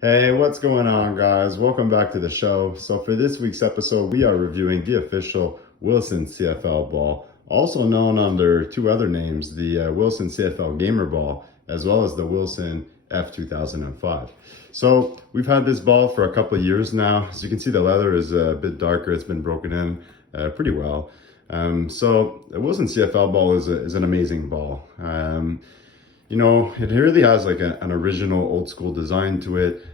Hey, what's going on, guys? Welcome back to the show. So for this week's episode, we are reviewing the official Wilson CFL ball, also known under two other names, the Wilson CFL Gamer Ball, as well as the Wilson F 2005. So we've had this ball for a couple of years now. As you can see, the leather is a bit darker. It's been broken in pretty well. So the Wilson CFL ball is an amazing ball. It really has like an original old school design to it.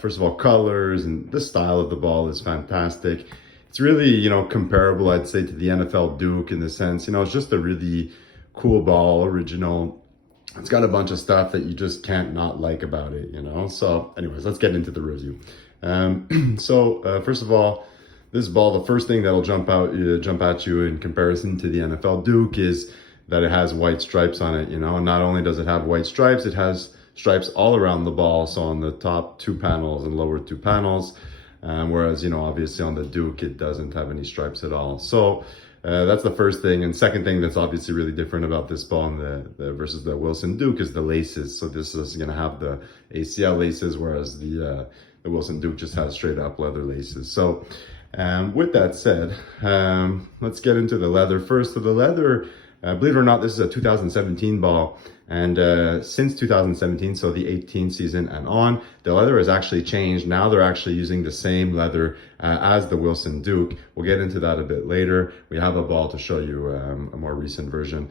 First of all, colors and the style of the ball is fantastic. It's really, comparable, I'd say, to the NFL Duke in the sense, it's just a really cool ball, original. It's got a bunch of stuff that you just can't not like about it. So anyways, let's get into the review. First of all, this ball, the first thing that'll jump at you in comparison to the NFL Duke is that it has white stripes on it, and not only does it have white stripes, it has stripes all around the ball. So on the top two panels and lower two panels, whereas, obviously on the Duke, it doesn't have any stripes at all. So that's the first thing. And second thing that's obviously really different about this ball and the versus the Wilson Duke is the laces. So this is going to have the ACL laces, whereas the Wilson Duke just has straight up leather laces. So with that said, let's get into the leather first. So the leather, believe it or not, this is a 2017 ball, and since 2017, so the 18 season and on, the leather has actually changed. Now they're actually using the same leather as the Wilson Duke. We'll get into that a bit later. We have a ball to show you a more recent version.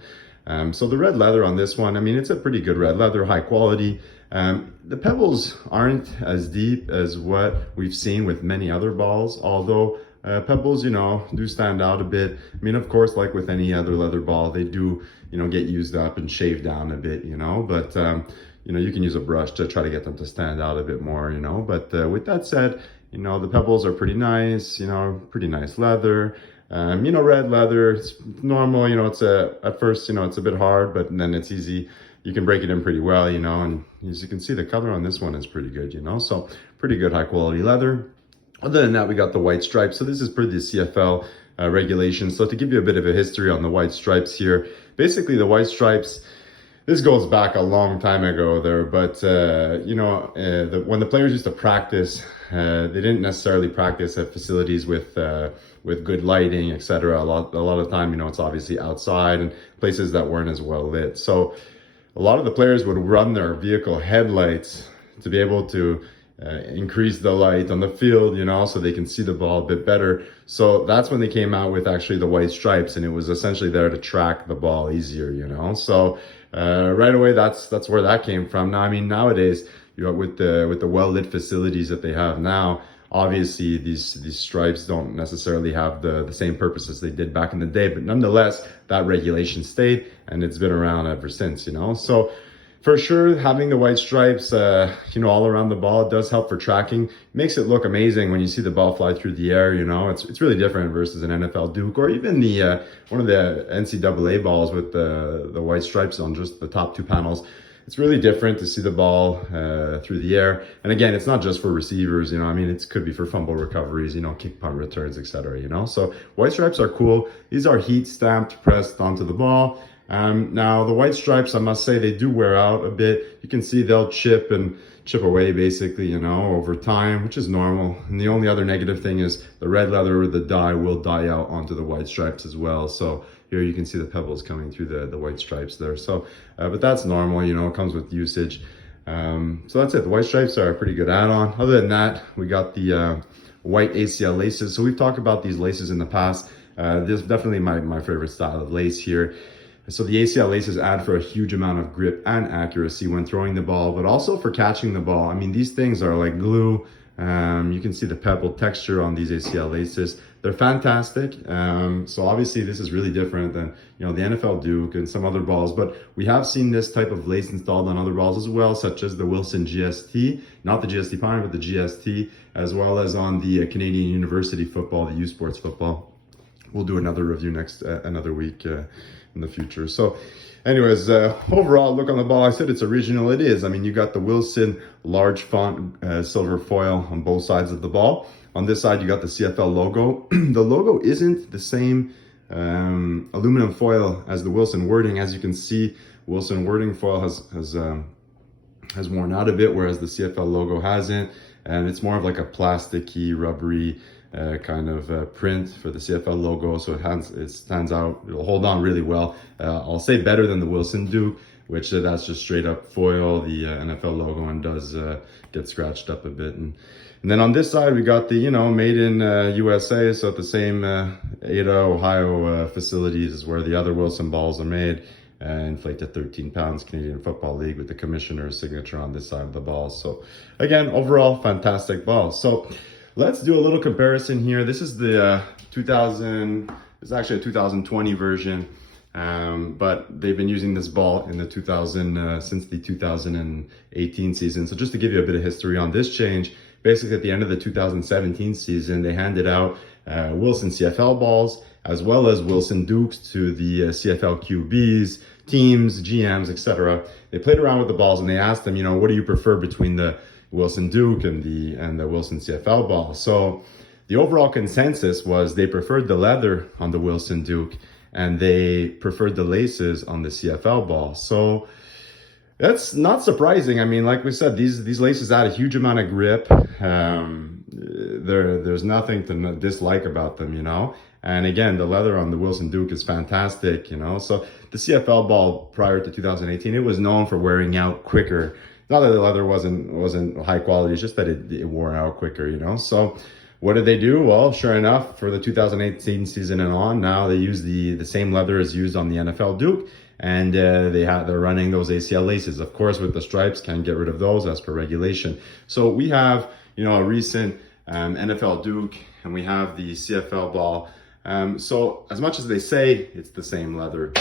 So the red leather on this one, I mean, it's a pretty good red leather, high quality. The pebbles aren't as deep as what we've seen with many other balls, although pebbles, do stand out a bit. I mean, of course, like with any other leather ball, they do, get used up and shaved down a bit, but, you can use a brush to try to get them to stand out a bit more, but with that said, the pebbles are pretty nice, pretty nice leather. Red leather, it's normal, it's at first, it's a bit hard, but then it's easy. You can break it in pretty well, and as you can see, the color on this one is pretty good, so pretty good high quality leather. Other than that, we got the white stripes. So this is per the CFL regulations. So to give you a bit of a history on the white stripes here, basically the white stripes, this goes back a long time ago there, but when the players used to practice, they didn't necessarily practice at facilities with good lighting, etc. A lot of time, it's obviously outside and places that weren't as well lit. So a lot of the players would run their vehicle headlights to be able to increase the light on the field, so they can see the ball a bit better. So that's when they came out with actually the white stripes, and it was essentially there to track the ball easier, So right away, that's where that came from. Now, I mean, nowadays, with the well-lit facilities that they have now, obviously these stripes don't necessarily have the same purpose as they did back in the day, but nonetheless, that regulation stayed, and it's been around ever since, So for sure, having the white stripes, all around the ball, it does help for tracking. Makes it look amazing when you see the ball fly through the air. It's really different versus an NFL Duke or even the one of the NCAA balls with the white stripes on just the top two panels. It's really different to see the ball through the air. And again, it's not just for receivers. It could be for fumble recoveries, kick punt returns, etc. So white stripes are cool. These are heat stamped, pressed onto the ball. Now the white stripes, I must say, they do wear out a bit. You can see they'll chip away basically, over time, which is normal. And the only other negative thing is the red leather or the dye will dye out onto the white stripes as well. So here you can see the pebbles coming through the white stripes there. So, but that's normal, it comes with usage. So that's it. The white stripes are a pretty good add-on. Other than that, we got the white ACL laces. So we've talked about these laces in the past. This is definitely my favorite style of lace here. So the ACL laces add for a huge amount of grip and accuracy when throwing the ball, but also for catching the ball. I mean, these things are like glue. You can see the pebble texture on these ACL laces. They're fantastic. So obviously this is really different than, the NFL Duke and some other balls, but we have seen this type of lace installed on other balls as well, such as the Wilson GST, not the GST Prime, but the GST, as well as on the Canadian University football, the U Sports football. We'll do another review another week in the future. So anyways, overall look on the ball, I said it's original. It is. I mean, you got the Wilson large font silver foil on both sides of the ball. On this side, you got the CFL logo. The logo isn't the same aluminum foil as the Wilson wording. As you can see, Wilson wording foil has has worn out a bit, whereas the CFL logo hasn't. And it's more of like a plasticky, rubbery kind of print for the CFL logo. So it stands out. It'll hold on really well. I'll say better than the Wilson Duke, which that's just straight up foil, the NFL logo, and does get scratched up a bit. And then on this side, we got the, you know, made in USA. So at the same Ada, Ohio facilities is where the other Wilson balls are made. Inflated 13 pounds, Canadian Football League, with the commissioner's signature on this side of the ball. So again, overall, fantastic balls. So let's do a little comparison here. This is the 2000, it's actually a 2020 version, but they've been using this ball in the 2000, since the 2018 season. So just to give you a bit of history on this change, basically at the end of the 2017 season, they handed out Wilson CFL balls, as well as Wilson Dukes to the CFL QBs, teams, GMs, etc. They played around with the balls and they asked them, you know, what do you prefer between the Wilson Duke and the Wilson CFL ball? So the overall consensus was they preferred the leather on the Wilson Duke and they preferred the laces on the CFL ball. So that's not surprising. I mean, like we said, these laces add a huge amount of grip. There's nothing to dislike about them, you know. And again, the leather on the Wilson Duke is fantastic, you know. So the CFL ball prior to 2018, it was known for wearing out quicker. Not that the leather wasn't high quality, it's just that it wore out quicker, you know. So what did they do? Well, sure enough, for the 2018 season and on, now they use the same leather as used on the NFL Duke. And they're running those ACL laces. Of course, with the stripes, can't get rid of those as per regulation. So we have, you know, a recent NFL Duke, and we have the CFL ball. So as much as they say it's the same leather,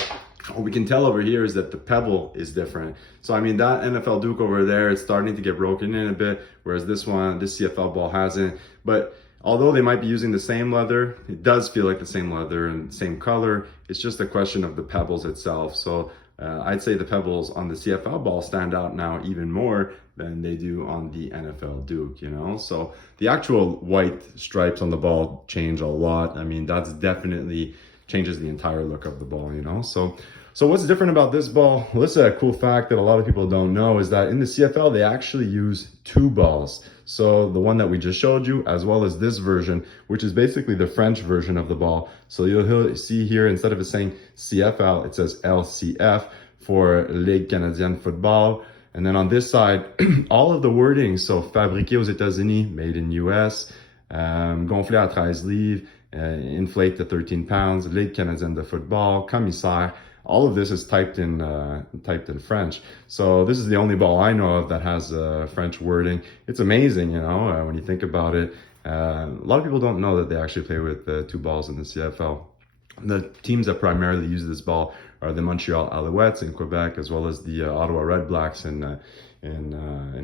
what we can tell over here is that the pebble is different. So I mean, that NFL Duke over there is starting to get broken in a bit, whereas this CFL ball hasn't. But although they might be using the same leather, it does feel like the same leather and same color. It's just a question of the pebbles itself. So I'd say the pebbles on the CFL ball stand out now even more than they do on the NFL Duke, you know? So the actual white stripes on the ball change a lot. I mean, that's definitely changes the entire look of the ball, you know? So what's different about this ball? Well, this is a cool fact that a lot of people don't know, is that in the CFL, they actually use two balls. So the one that we just showed you, as well as this version, which is basically the French version of the ball. So you'll see here, instead of it saying CFL, it says LCF for Ligue Canadienne Football. And then on this side, all of the wording, so fabriqué aux États-Unis, made in US, gonflé à 13 livres, inflate to 13 pounds, Ligue Canadienne de Football, commissaire. All of this is typed in French. So this is the only ball I know of that has French wording. It's amazing, you know, when you think about it. A lot of people don't know that they actually play with two balls in the CFL. The teams that primarily use this ball are the Montreal Alouettes in Quebec, as well as the Ottawa Red Blacks in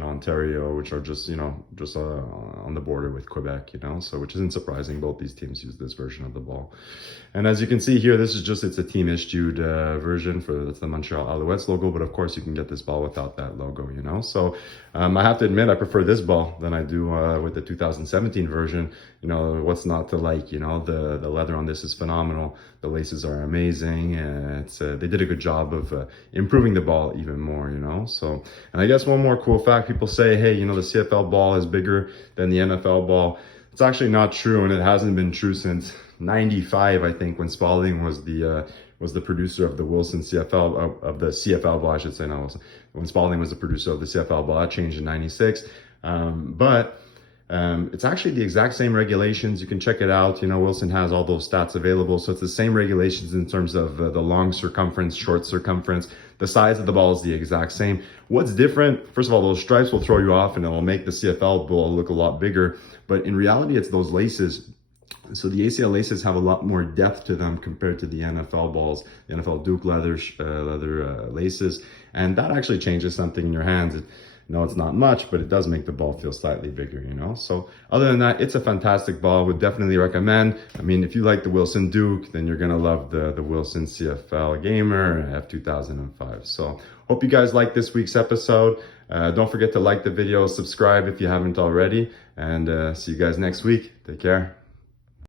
Ontario, which are just, you know, just on the border with Quebec, you know, so which isn't surprising. Both these teams use this version of the ball. And as you can see here, this is just, it's a team issued version that's the Montreal Alouettes logo, but of course you can get this ball without that logo, you know. So I have to admit, I prefer this ball than I do with the 2017 version. You know, what's not to like, you know, the leather on this is phenomenal. The laces are amazing. They did a good job of improving the ball even more, you know. So, and I guess one more cool fact, people say, hey, you know, the CFL ball is bigger than the NFL ball. It's actually not true, and it hasn't been true since 95, I think, when Spalding was the producer of the Wilson CFL, of the CFL ball, I should say, not Wilson. When Spalding was the producer of the CFL ball, that changed in 96. But it's actually the exact same regulations. You can check it out. You know, Wilson has all those stats available. So it's the same regulations in terms of the long circumference, short circumference. The size of the ball is the exact same. What's different, first of all, those stripes will throw you off and it will make the CFL ball look a lot bigger. But in reality, it's those laces. So the ACL laces have a lot more depth to them compared to the NFL balls, the NFL Duke leather laces. And that actually changes something in your hands. No, it's not much, but it does make the ball feel slightly bigger, you know? So other than that, it's a fantastic ball. Would definitely recommend. I mean, if you like the Wilson Duke, then you're going to love the Wilson CFL Gamer F2005. So hope you guys like this week's episode. Don't forget to like the video, subscribe if you haven't already, and see you guys next week. Take care.